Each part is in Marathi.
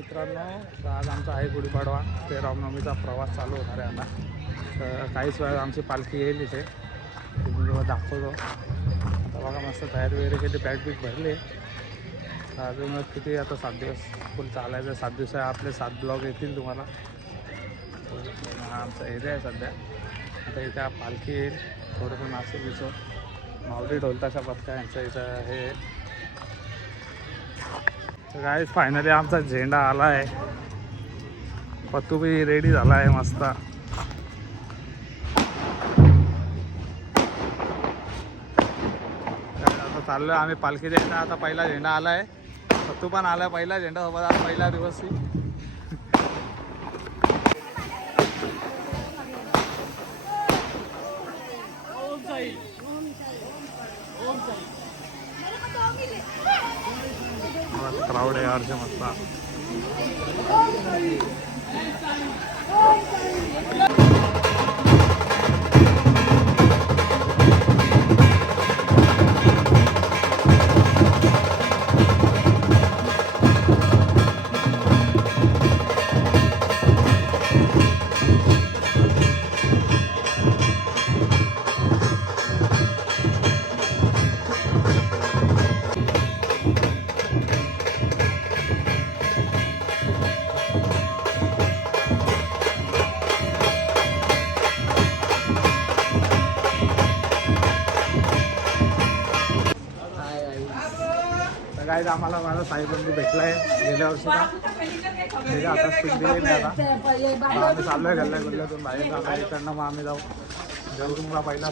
मित्रांनो तर आज आमचा आहे गुढीपाडवा. ते रामनवमीचा प्रवास चालू होणार आहे आता. तर काहीच वेळा आमची पालखी येईल इथे. तुम्ही दाखवतो. आता बघा मस्त तयारी वगैरे केली बॅग बिग भरले. तर अजून किती आता सात दिवस फुल चालायचं. सात दिवस आपले सात ब्लॉग येतील तुम्हाला. हा आमचा एरिया आहे सध्या. आता इथे पालखी येईल. थोडंसं नाचू बिचू माऊली ढोलताशा पथका यांचं इथं हे काय फायनली आमचा झेंडा आला आहे पत्तू बी रेडी झाला आहे मस्त. आता चाललो आम्ही पालखी झेंडा आता पहिला झेंडा आला आहे पत्तू पण आला पहिला झेंडा सोबत आज पहिला दिवस. क्राऊड आहे यारचे मस्त तर आम्हाला माझा साई बंधू भेटला आहे गेल्या वर्षीला त्याच्या आता स्पीड दिली नाही आता. मग आम्ही चाललोय गल्ल्या गुल्ल्यातून बाहेर जाता इकडनं मग आम्ही जाऊ. देवडुंगला पहिला.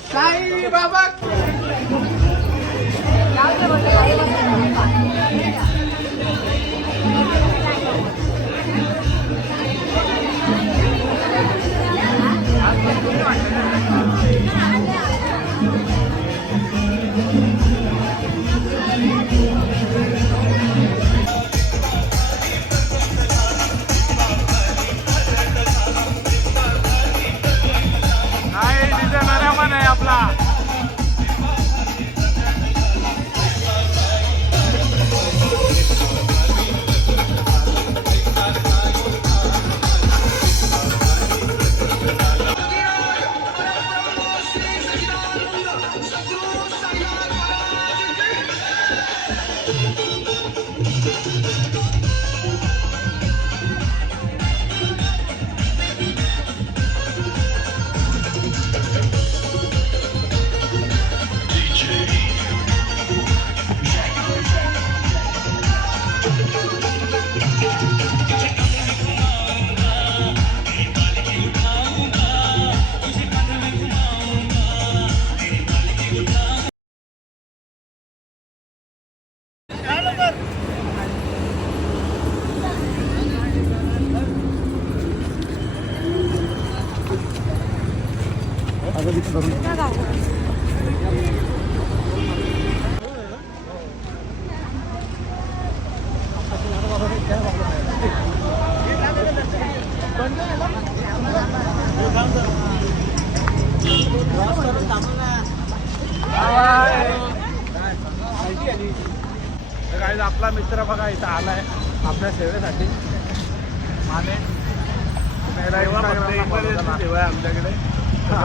तुम्ही आमच्याकडे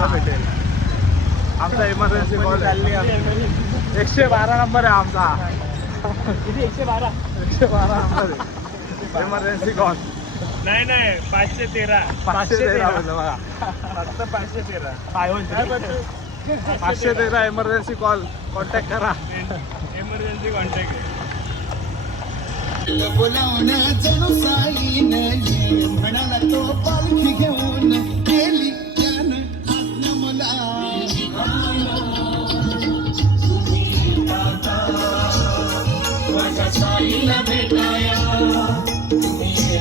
भेटेल आमचा इमर्जन्सी कॉल चालली एकशे बारा नंबर आहे आमचा एकशे बारा एकशे बारा नंबर आहे इमर्जन्सी कॉल नाही नाही पाचशे तेरा पाचशे तेरा म्हणलं बघा फक्त पाचशे तेरा पाचशे तेरा इमर्जन्सी कॉल कॉन्टॅक्ट करा एमर्जन्सी कॉन्टॅक्ट आहे बोलावणं जणू साईन ये म्हणाला तो पालखी घेऊन केली त्यानं आज्ञा मला. माझ्या साईला भेटाया. तुम्ही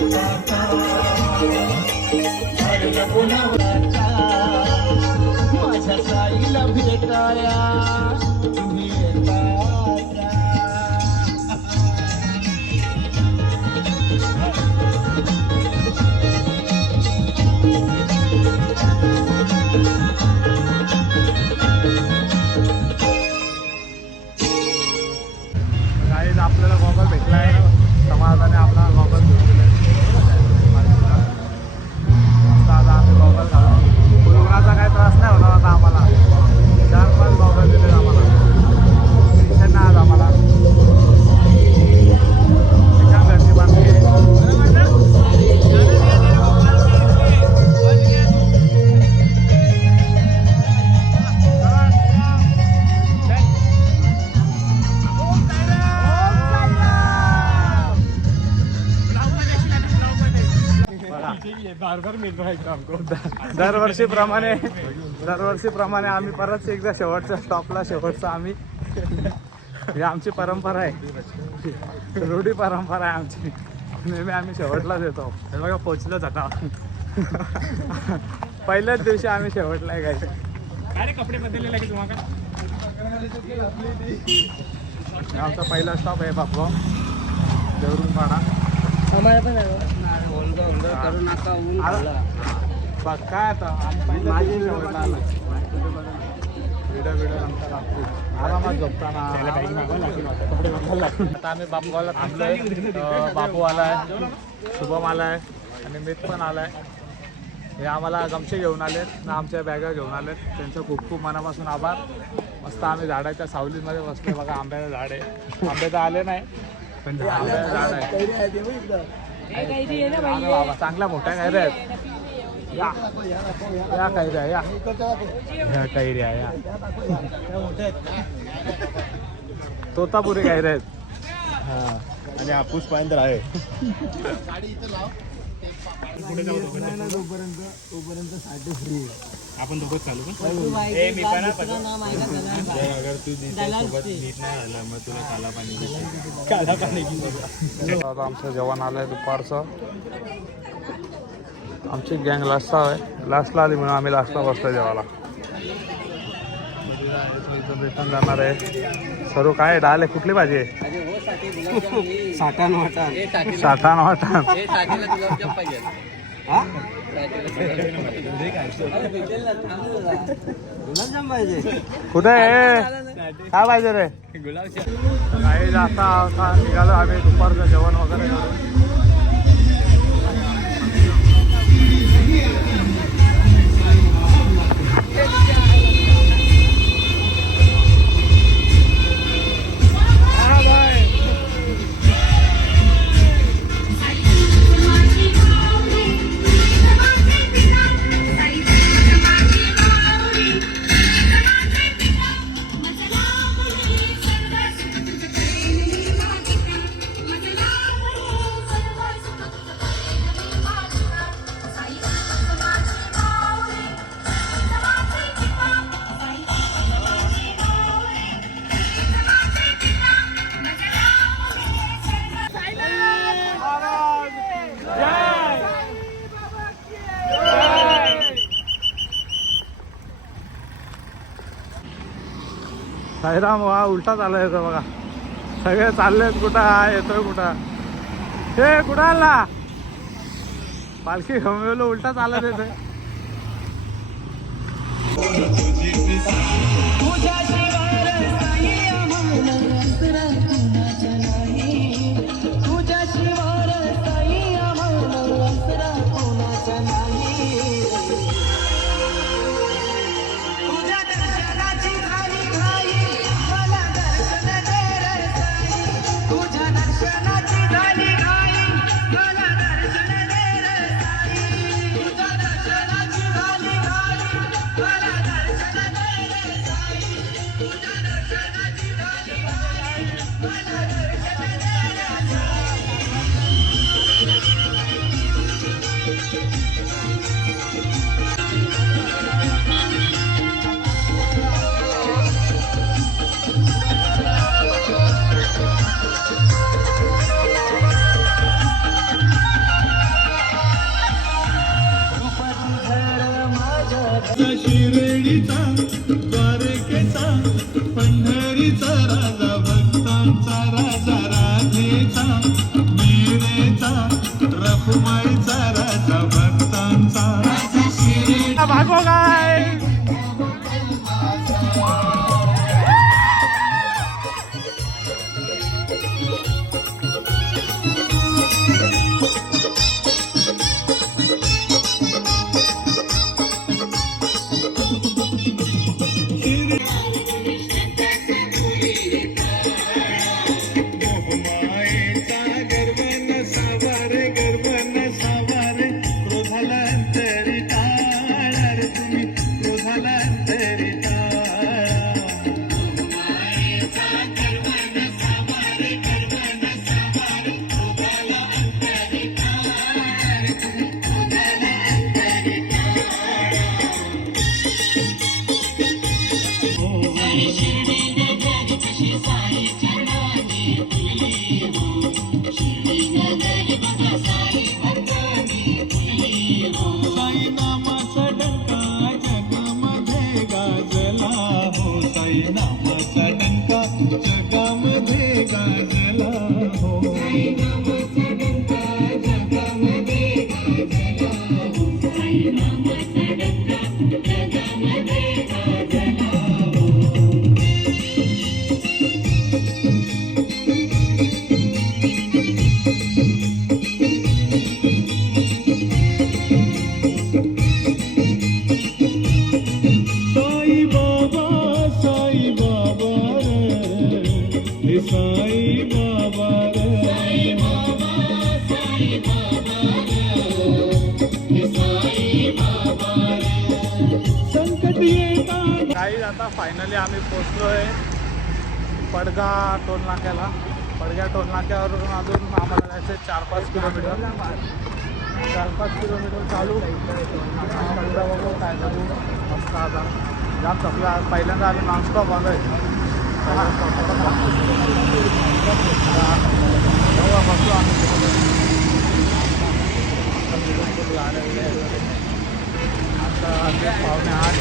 दरवर्षीप्रमाणे दरवर्षीप्रमाणे आम्ही परत एकदा शेवटच्या स्टॉपला शेवटचा आम्ही. ही आमची परंपरा आहे. रूढी परंपरा आहे आमची. नेहमी आम्ही शेवटलाच येतो. हे बघा पोचलोच आता. पहिल्याच दिवशी आम्ही शेवटला आहे काय कपडे बदलले की तुम्हाला आमचा पहिला स्टॉप आहे बापगाव. देवरुंगपाडा बघ काय आता आम्ही पहिल्याच दिवशी शेवटला आलो व्हिडिओ आता आम्ही बापगावला थांबलोय. बापू आलाय शुभम आलाय आणि मित पण आलाय. हे आम्हाला गमचे घेऊन आलेत ना आमच्या बॅगा घेऊन आलेत. त्यांचं खूप खूप मनापासून आभार. मस्त आम्ही झाडाच्या सावलीमध्ये बसले बघा आंब्याचं झाड आहे. आंबे तर आले नाही. पण आंब्याचं झाड आहे बाबा चांगल्या मोठ्या कैऱ्या आहेत. या. या कैऱ्या या. या कैऱ्या या. तोतापुरी कैऱ्या आहेत. आणि हापूस पाहिजे आहे. आपण दोघंच चालू का? ए, मी पण आता- अगर तू सोबत नीट नाही आला मग तुला काला पाणी काला पाणी आता आमचं जेवण आलंय दुपारचं. आमची गँग लास्टला आहे. लास्टला आली म्हणून आम्ही लास्टला बसलो जेवायला. जाणार आहे. सर्व काय डाल आहे कुठली भाजी आहे? साठान वाटा. साठाण वाटाण कुठे आहे? काय पाहिजे रे? काही जास्त निघालो आम्ही दुपारचं जेवण वगैरे साईराम वा उलटा चालू येतो बघा. सगळे चाललेत कुठं? हा येतोय कुठं? हे कुठं आला? पालखी गमवलो उलटा चालत येतोय. भागो काय फायनली आम्ही पोचलोय पडगा टोलनाक्याला पडग्या टोलनाक्यावरून अजून आम्हाला जायचं चार पाच किलोमीटर. चार पाच किलोमीटर चालू. पडगा बघू काय करू. मस्त आता. जाम थकलं. पहिल्यांदा आम्ही नॉनस्टॉप आलो आहे बसलो आम्ही आता पावणे आठ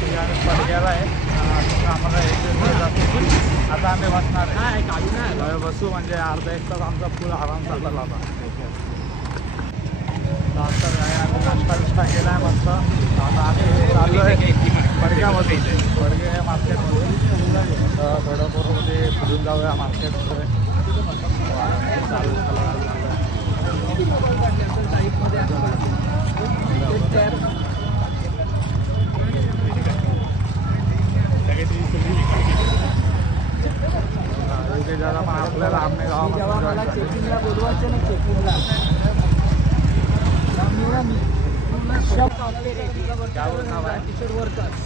ठिकाणी पडग्याला आहे आता आम्हाला एक दीड तास लागतील. आता आम्ही बसणार आहे. त्यावेळी बसू म्हणजे अर्धा एक तास आमचा फुल आराम चालला होता तर काय आम्ही नाश्ता बिष्टा केला आहे मस्त. आता आम्ही चाललो आहे पडग्यामध्ये पडगे मार्केटमध्ये तर थोडं पोरमध्ये फिरून जाऊया मार्केटमध्ये चालू इथे पण आपल्याला आमने चेकिंगला बोलवायचं ना चेकिंगला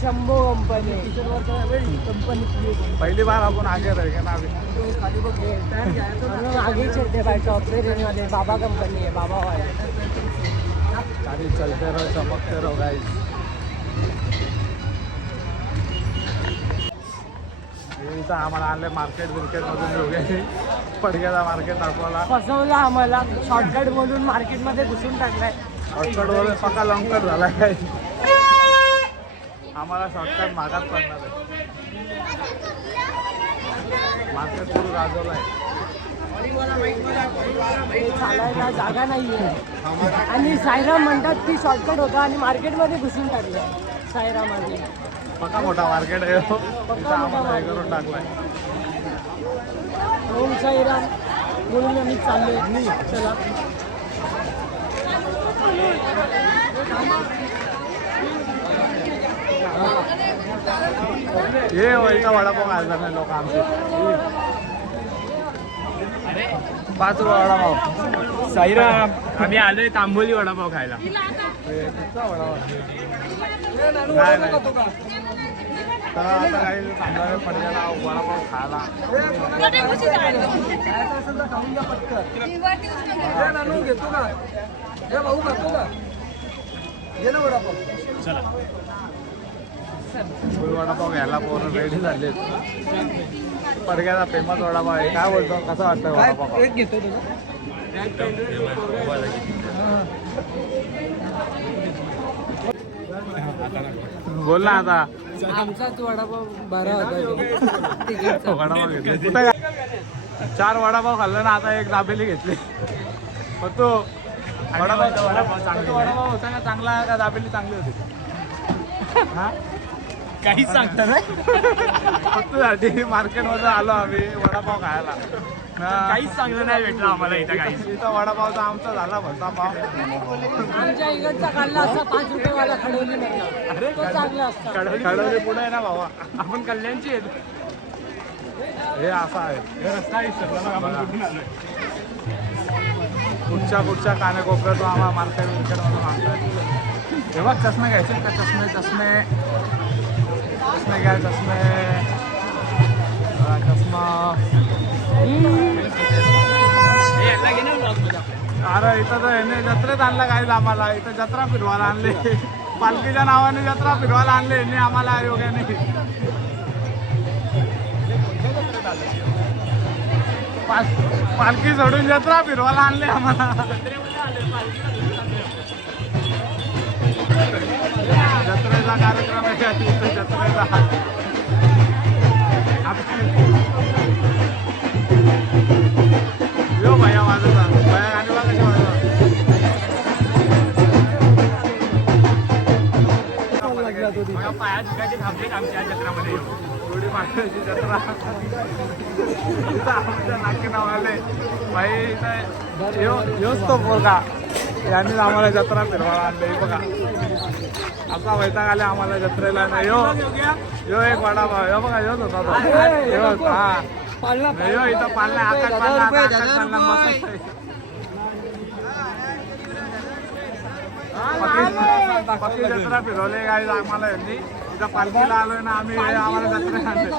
शंभो कंपनी कंपनी बार आपण आगे ना अभी आगे चलते भाई टॉप पे रहने वाले बाबा कंपनी है बाबा वाले गाड़ी चलते रहो चमकते रहो गाइस इथं आम्हाला आणले मार्केट बिर्केटमधून दोघे पडग्याचा मार्केट दाखवायला. फसवलं आम्हाला. शॉर्टकट मधून मार्केटमध्ये घुसून टाकलाय. शॉर्टकटवर पक्का लॉंगकट झाला काय? आम्हाला शॉर्टकट मागात पडणार आहे. मार्केट पूर्ण गाजवलं आहे चालायला जागा नाहीये. आणि सायराम म्हणतात ती शॉर्टकट होता आणि मार्केटमध्ये घुसून टाकलं पक्का मोठा मार्केट आहे हो. इथं आम्हाला हे करून टाकलाय. ओम साईराम. म्हणून आम्ही चाललोय. चला. हे वैता वडापाव खायचा नाही लोक आमचे. पाच वडापाव. साईराम. आम्ही आलोय तांबोली वडापाव खायला. नाही नाही तर आता काही थांबणार पडलेला वडापाव खायला वडापाव घ्यायला पोरं रेडी झाले पडग्याचा फेमस वडापाव आहे काय बोलतो कसं वाटतं वडापाव घेतो बोल ना आता. आमचाच वडापाव बरा होता वडापाव घेतले. कुठे काय चार वडापाव खाल्ले ना आता एक दाबेली घेतली. मग तो वडापाव वडापाव चांगला वडापाव होता. का? चांगला का? दाबेली चांगली होती. हा? काहीच सांगता फक्त साठी मार्केटमध्ये आलो आम्ही वडापाव खायला. ना- काहीच चांगलं नाही भेटलं आम्हाला इथं काहीच इथं वडापावचा आमचा झाला भरता पाव. आमच्या इकडचा काढला असता पाच रुपये वाला खडवली नाही तो चांगला असता. खडवली पुढे आहे ना भावा. आपण कल्याणची आहेत. हे असं आहे. रस्ता कुठून आलोय. कुठच्या कुठच्या कानेकोपऱ्यातून आम्हाला मार्केट विर्केटमधून आणतात हे बघ चष्मे घ्यायचे का? चष्मे चष्मे चष्मे घ्या चष्मे. हा, चष्मा अरे इथं तर याने जत्रेत आणलं काय आम्हाला. इथं जत्रा फिरवायला आणले. पालखीच्या नावाने जत्रा फिरवायला आणले. यांनी आम्हाला आयोगाने. पाल- पालखी सोडून जत्रा फिरवायला आणले आम्हाला. जत्रेचा कार्यक्रम आहे. जत्रेचा. जत्रामध्ये एवढी जत्रा. नावाले भाई तो पोरगा यांनीच आम्हाला जत्रा फिरवायला आणलं. बघा. असा वैताग आले आम्हाला जत्रेला. ना यो यो एक वाडा भाव यो बघा योच होता तो. यो हा. यो इथं पाळला. आकाश पाळला जत्रा फिरवले काय आम्हाला यांनी. इथं पालखीला आलोय ना आम्ही आम्हाला जत्रा आणली.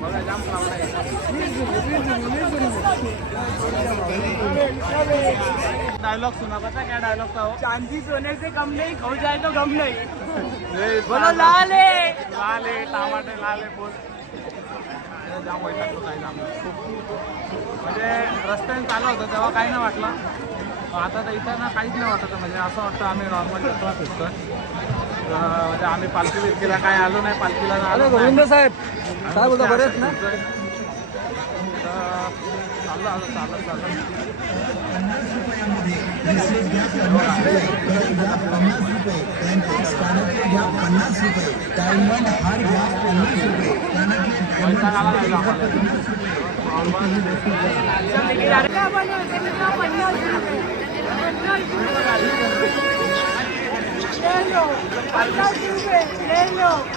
बघा जाम आहे. डायलॉग सुना पता क्या डायलॉग था वो चांदी सोने से कम नहीं खो जाए तो गम नहीं। ए, बोलो लाल है। लाल आहे टमाटे लाल आहे बोल। जाम वैतागलो काय जाम म्हणजे रस्त्याने चालू होतं तेव्हा काही नाही वाटलं. आता तर इथं ना काहीच नाही वाटत म्हणजे असं वाटतं आम्ही नॉर्मल जत्रा फिरतोय. म्हणजे आम्ही पालखी बिलकीला काय आलो नाही पालखीला आलो गोविंद साहेब काय बोलता बरेच ना? चाललं आलं चालत चालत वैताग आला नाही आम्हाला.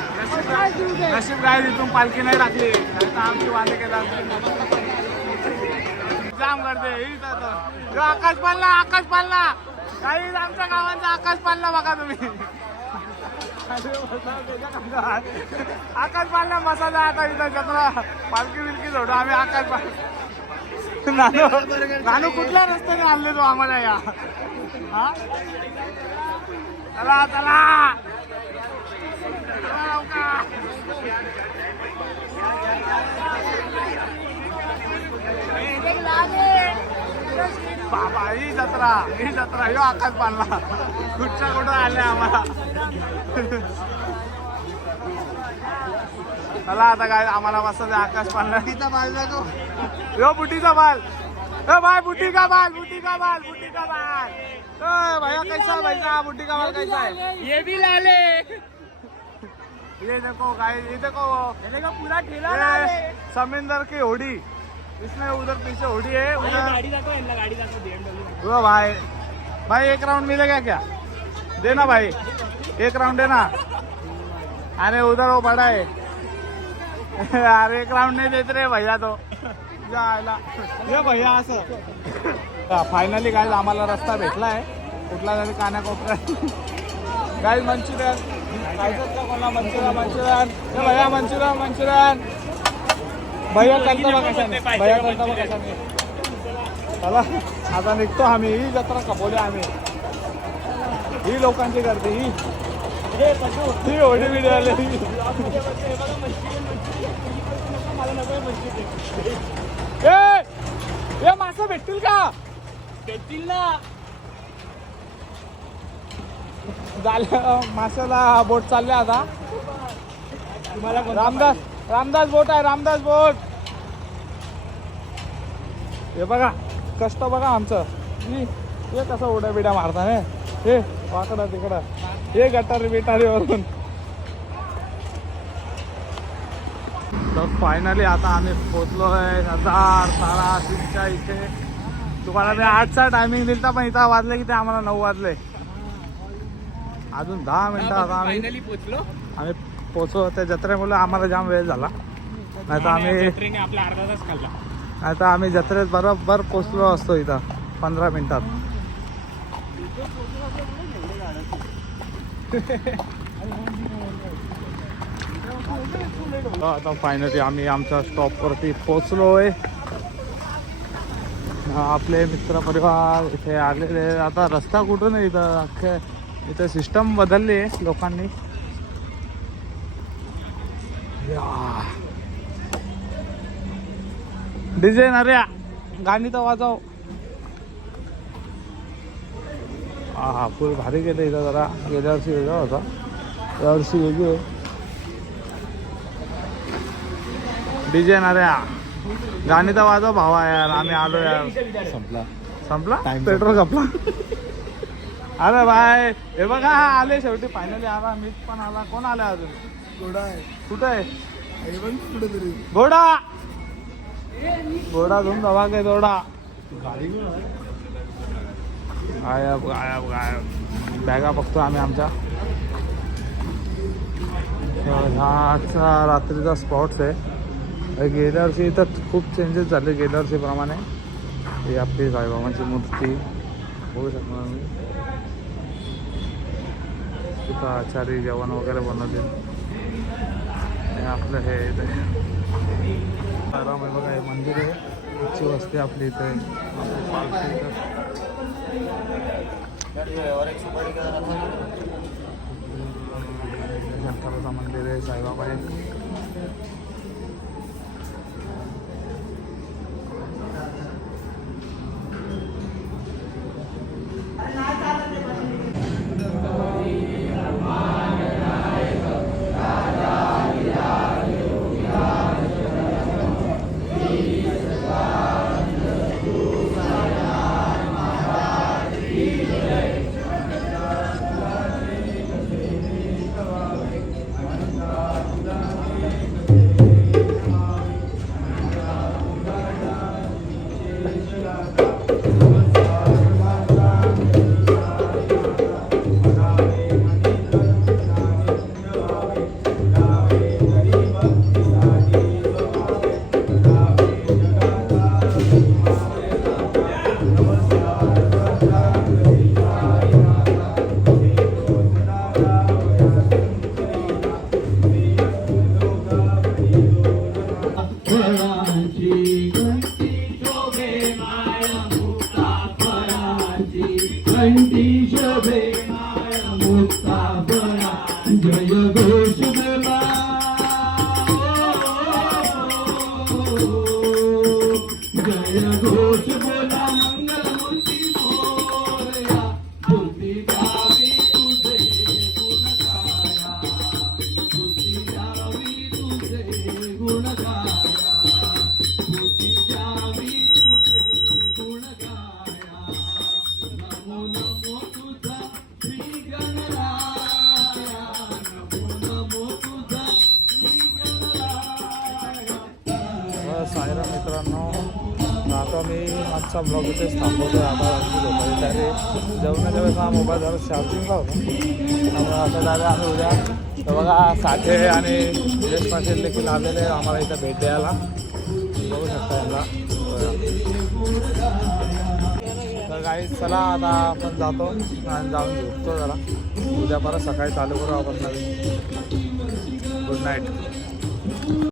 नशीब काय तिथून पालखी नाही राखली नाही आमची वादे केला जाम करते आकाश पालना आकाश पालना. काही आमच्या गावांचा आकाश पालना बघा तुम्ही. आकाश पालना मसाला आता इथं जत्रा. पालखी बिलकी सोडू आम्ही आकाश पाल नानू नानू कुठल्या रस्त्याने आणले तो आम्हाला या? हा? चला चला. बाबा ही जत्रा ही जत्रा ह्यो आकाश बांधला. कुठच्या कुठं आले आम्हाला? चला आता काय आम्हाला मस्त ते आकाश पालना बाल. यो बुटीचा बाल. बाय बुटी का बाल का बाल का बाल भैया कैसा भैया का बाल कैसा है? ये भी लाल। ये देखो गाइस ये देखो। देखो पूरा ठेला समिंदर की होड़ी। इसमें उधर पीछे होड़ी है उधर। भाई। भाई एक राउंड मिलेगा क्या? देना भाई। एक राउंड देना। अरे उधर वो बड़ा है। अरे एक राउंड नहीं देते रे भैया तो। जायला ये भैया असं फायनली काय आम्हाला रस्ता भेटला आहे कुठला तरी कानाकोपऱ्यात काय मंचुरियन. खायचं का मंचुरियन भैया मंचुरियन मंचुरियन. भैया करता बघ कशाने भैया करता बघ कशाने चला आता निघतो आम्ही. ही जत्रा खपवली आम्ही. ही लोकांची गर्दी ही. ही ओढी बिडी आली. ए हे मासे भेटतील का? ना. झालं माशाला बोट चालले आता. तुम्हाला रामदास रामदास बोट आहे रामदास बोट. हे बघा कष्ट बघा आमचं. ही, हे कसं उड्या बिड्या मारता हे? हे वाकडं तिकडं. हे गटारी बिटारीवरून. तर फायनली आता आम्ही पोचलो आहे हजार साडा तीनच्या इथे. तुम्हाला मी आठचा टायमिंग दिलता पण इथं वाजले की ते आम्हाला नऊ वाजले. अजून दहा मिनिटं आता आम्ही पोचलो. आम्ही पोचलो त्या जत्रेमुळे आम्हाला जाम वेळ झाला. नाही तर आम्ही आपला अर्धा तास खाल्ला नाही तर आम्ही जत्रेत बरोबर पोचलो असतो इथं पंधरा मिनिटात. आता फायनली आम्ही आमच्या स्टॉपवरती पोचलोय. आपले मित्र परिवार इथे आलेले आता रस्ता कुठून आहे इथं? अख्खे इथं सिस्टम बदलली आहे लोकांनी. डीजे नऱ्या गाणी तर वाजव. हा हा फुल भारी गेलं इथं जरा. गेल्या वर्षी वेगळा होता. यावर्षी वेगळी आहे. डीजे नऱ्या गाणी तर वाजव भावा यार आम्ही आलो यार. संपला. संपला? पेट्रोल संपला. अरे बाय. हे बघा हा आले शेवटी फायनली आला. मीच पण आला. कोण आला अजून? घोडा आहे. कुठं आहे? हे घोडा! घोडा घेऊन जावा काय आहे. गायब गायब गायब. बॅगा बघतो आम्ही आमच्या. हा आजचा रात्रीचा स्पॉट्स आहे. गेल्या वर्षी इथं खूप चेंजेस झाले गेल्या वर्षीप्रमाणे. हे आपली साईबाबांची मूर्ती बघू शकणार आम्ही. तिथं आचारी जेवण वगैरे बनवते हे आपलं हे इथे. बघा हे मंदिर आहे. उच्ची वस्ती आपली इथे. शंकराचं मंदिर आहे साईबाबा आहे आजचा ब्लॉग इथेच थांबवतो आता आमची झोपायची जेवणाच्या वेळेस हा मोबाईल जरा चार्जिंगला होता त्यामुळे आता दादा आम्ही उद्या तर बघा साठे आणि यश पाटील देखील आलेले आम्हाला इथं भेट द्यायला. बघू शकता यांना. तर काही चला आता आपण जातो आणि जाऊन झोपतो जरा. उद्या परत सकाळी चालू करू आपण नवीन. Good night